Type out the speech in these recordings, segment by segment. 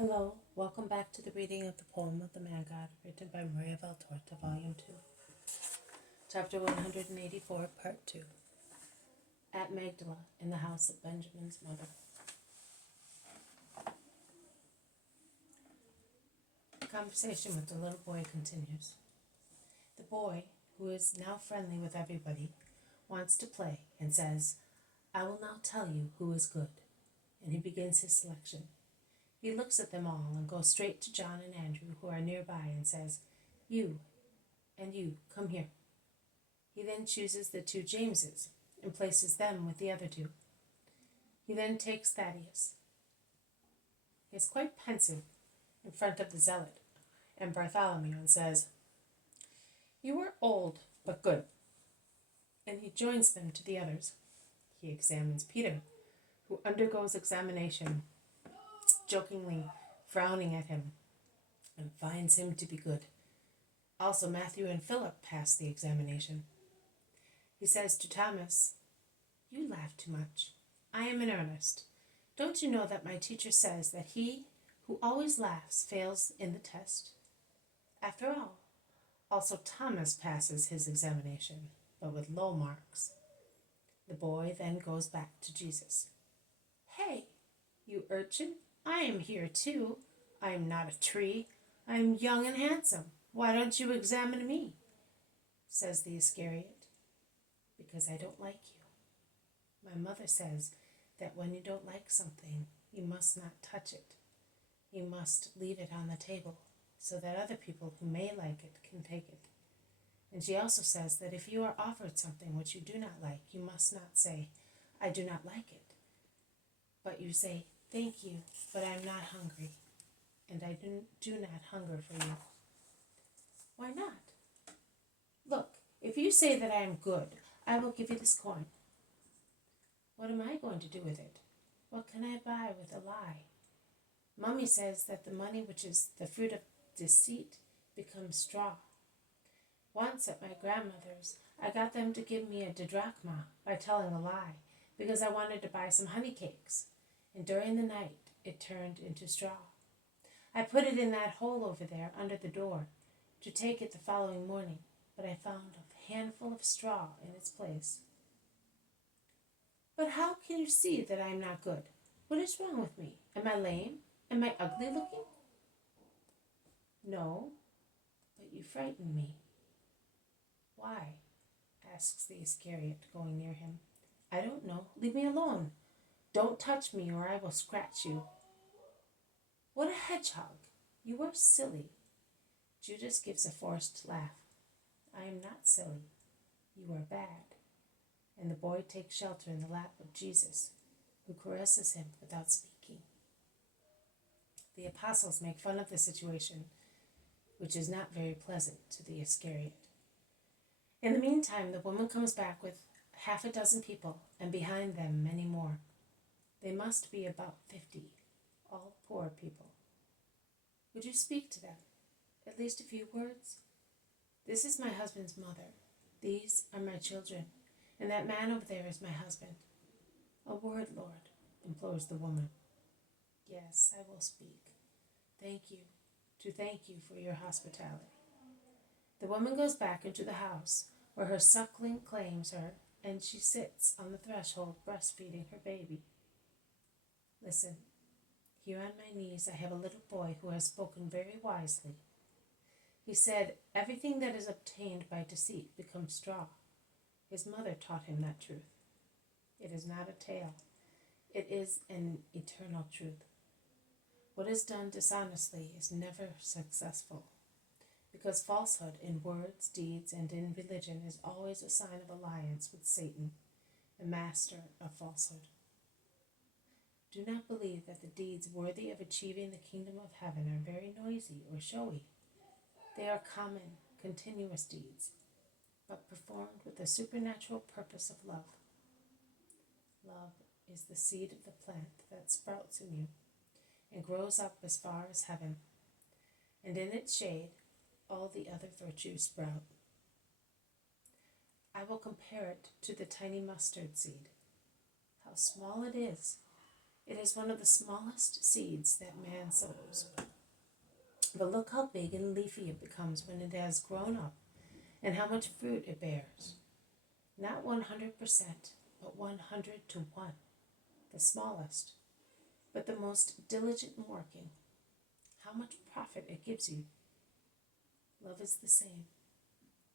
Hello, welcome back to the reading of the poem of the Man God, written by Maria Valtorta, Volume 2, Chapter 184, Part 2. At Magdala, in the house of Benjamin's mother. The conversation with the little boy continues. The boy, who is now friendly with everybody, wants to play and says, "I will now tell you who is good," and he begins his selection. He looks at them all and goes straight to John and Andrew, who are nearby, and says, "You and you, come here." He then chooses the two Jameses and places them with the other two. He then takes Thaddeus. He is quite pensive in front of the zealot and Bartholomew and says, "You are old but good," and he joins them to the others. He examines Peter, who undergoes examination, jokingly frowning at him, and finds him to be good. Also Matthew and Philip pass the examination. He says to Thomas, "You laugh too much. I am in earnest. Don't you know that my teacher says that he who always laughs fails in the test? After all, also Thomas passes his examination, but with low marks." The boy then goes back to Jesus. "Hey, you urchin, I am here too. I am not a tree. I am young and handsome. Why don't you examine me?" Says the Iscariot. "Because I don't like you. My mother says that when you don't like something, you must not touch it. You must leave it on the table so that other people who may like it can take it. And she also says that if you are offered something which you do not like, you must not say, 'I do not like it,' but you say, 'Thank you, but I am not hungry, and I do not hunger for you.' Why not? Look, if you say that I am good, I will give you this coin." "What am I going to do with it? What can I buy with a lie? Mummy says that the money which is the fruit of deceit becomes straw. Once at my grandmother's, I got them to give me a didrachma by telling a lie, because I wanted to buy some honey cakes, and during the night it turned into straw. I put it in that hole over there under the door to take it the following morning, but I found a handful of straw in its place." "But how can you see that I am not good? What is wrong with me? Am I lame? Am I ugly looking?" "No, but you frighten me." "Why?" asks the Iscariot, going near him. "I don't know. Leave me alone. Don't touch me or I will scratch you." "What a hedgehog! You are silly." Judas gives a forced laugh. "I am not silly. You are bad." And the boy takes shelter in the lap of Jesus, who caresses him without speaking. The apostles make fun of the situation, which is not very pleasant to the Iscariot. In the meantime, the woman comes back with half a dozen people, and behind them many more. They must be about 50, all poor people. "Would you speak to them? At least a few words? This is my husband's mother. These are my children, and that man over there is my husband." "A word, Lord," implores the woman. "Yes, I will speak. Thank you for your hospitality." The woman goes back into the house, where her suckling claims her, and she sits on the threshold breastfeeding her baby. "Listen, here on my knees I have a little boy who has spoken very wisely. He said, 'Everything that is obtained by deceit becomes straw.' His mother taught him that truth. It is not a tale. It is an eternal truth. What is done dishonestly is never successful, because falsehood in words, deeds, and in religion is always a sign of alliance with Satan, the master of falsehood. Do not believe that the deeds worthy of achieving the kingdom of heaven are very noisy or showy. They are common, continuous deeds, but performed with the supernatural purpose of love. Love is the seed of the plant that sprouts in you and grows up as far as heaven, and in its shade all the other virtues sprout. I will compare it to the tiny mustard seed. How small it is! It is one of the smallest seeds that man sows. But look how big and leafy it becomes when it has grown up, and how much fruit it bears. Not 100%, but 100 to 1, the smallest, but the most diligent in working. How much profit it gives you. Love is the same.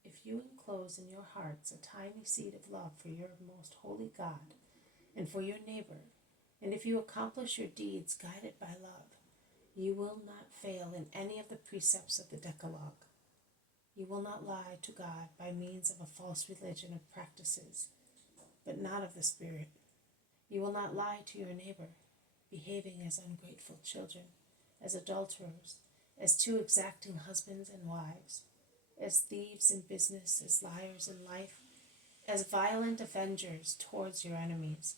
If you enclose in your hearts a tiny seed of love for your most holy God and for your neighbor, and if you accomplish your deeds guided by love, you will not fail in any of the precepts of the Decalogue. You will not lie to God by means of a false religion of practices, but not of the Spirit. You will not lie to your neighbor, behaving as ungrateful children, as adulterers, as too exacting husbands and wives, as thieves in business, as liars in life, as violent avengers towards your enemies.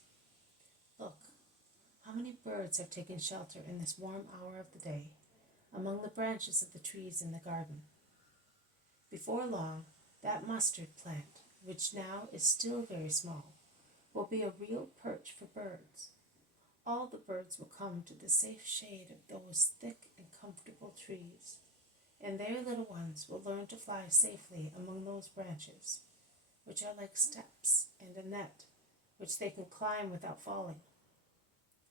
Look, how many birds have taken shelter in this warm hour of the day, among the branches of the trees in the garden. Before long, that mustard plant, which now is still very small, will be a real perch for birds. All the birds will come to the safe shade of those thick and comfortable trees, and their little ones will learn to fly safely among those branches, which are like steps and a net, which they can climb without falling.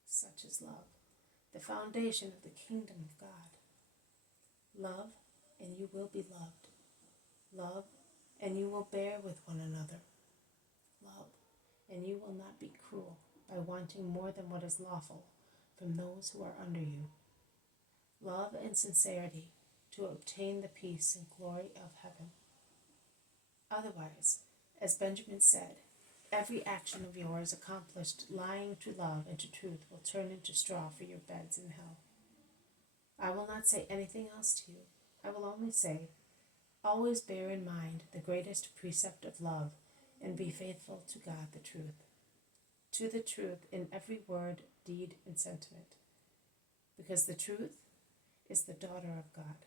Such is love, the foundation of the kingdom of God. Love, and you will be loved. Love, and you will bear with one another. Love, and you will not be cruel by wanting more than what is lawful from those who are under you. Love and sincerity to obtain the peace and glory of heaven. Otherwise, as Benjamin said, every action of yours accomplished lying to love and to truth will turn into straw for your beds in hell. I will not say anything else to you. I will only say, always bear in mind the greatest precept of love, and be faithful to God the truth. To the truth in every word, deed, and sentiment. Because the truth is the daughter of God.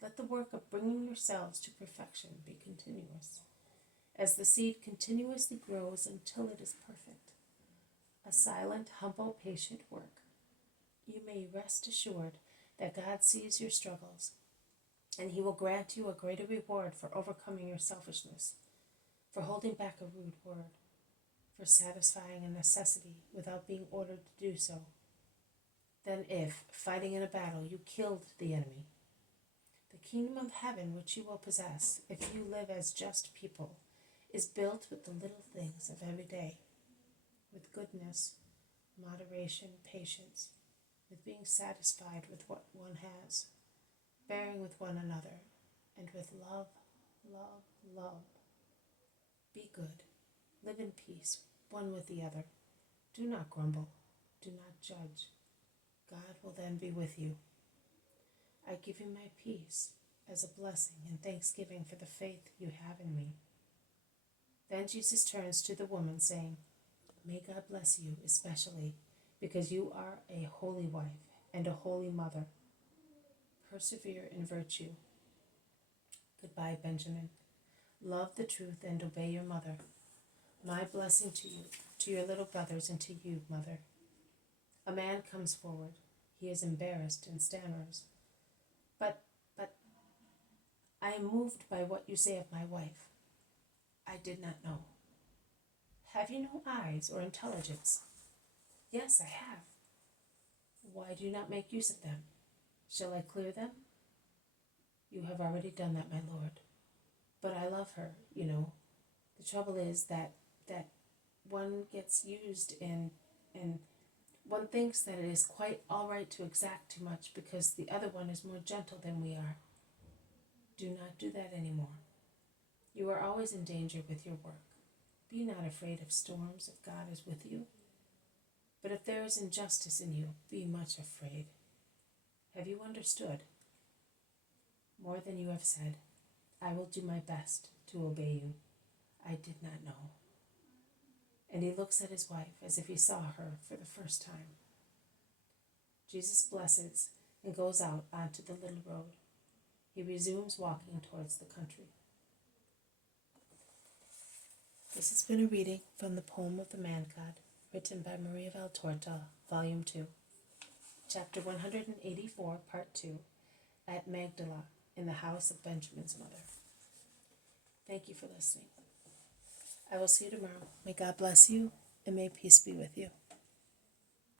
Let the work of bringing yourselves to perfection be continuous, as the seed continuously grows until it is perfect. A silent, humble, patient work. You may rest assured that God sees your struggles, and He will grant you a greater reward for overcoming your selfishness, for holding back a rude word, for satisfying a necessity without being ordered to do so, than if, fighting in a battle, you killed the enemy. The kingdom of heaven which you will possess, if you live as just people, is built with the little things of every day, with goodness, moderation, patience, with being satisfied with what one has, bearing with one another, and with love, love, love. Be good, live in peace, one with the other. Do not grumble, do not judge. God will then be with you. I give you my peace as a blessing and thanksgiving for the faith you have in me. Then Jesus turns to the woman, saying, May God bless you especially, because you are a holy wife and a holy mother. Persevere in virtue. Goodbye, Benjamin. Love the truth and obey your mother. My blessing to you, to your little brothers, and to you, mother. A man comes forward. He is embarrassed and stammers. But, I am moved by what you say of my wife. I did not know. Have you no eyes or intelligence? Yes, I have. Why do you not make use of them? Shall I clear them? You have already done that, my lord. But I love her, you know. The trouble is that one gets used and one thinks that it is quite all right to exact too much because the other one is more gentle than we are. Do not do that anymore. You are always in danger with your work. Be not afraid of storms if God is with you. But if there is injustice in you, be much afraid. Have you understood? More than you have said. I will do my best to obey you. I did not know. And he looks at his wife as if he saw her for the first time. Jesus blesses and goes out onto the little road. He resumes walking towards the country. This has been a reading from the poem of the Man God. Written by Maria Valtorta, Volume 2. Chapter 184, Part 2. At Magdala, in the house of Benjamin's mother. Thank you for listening. I will see you tomorrow. May God bless you, and may peace be with you.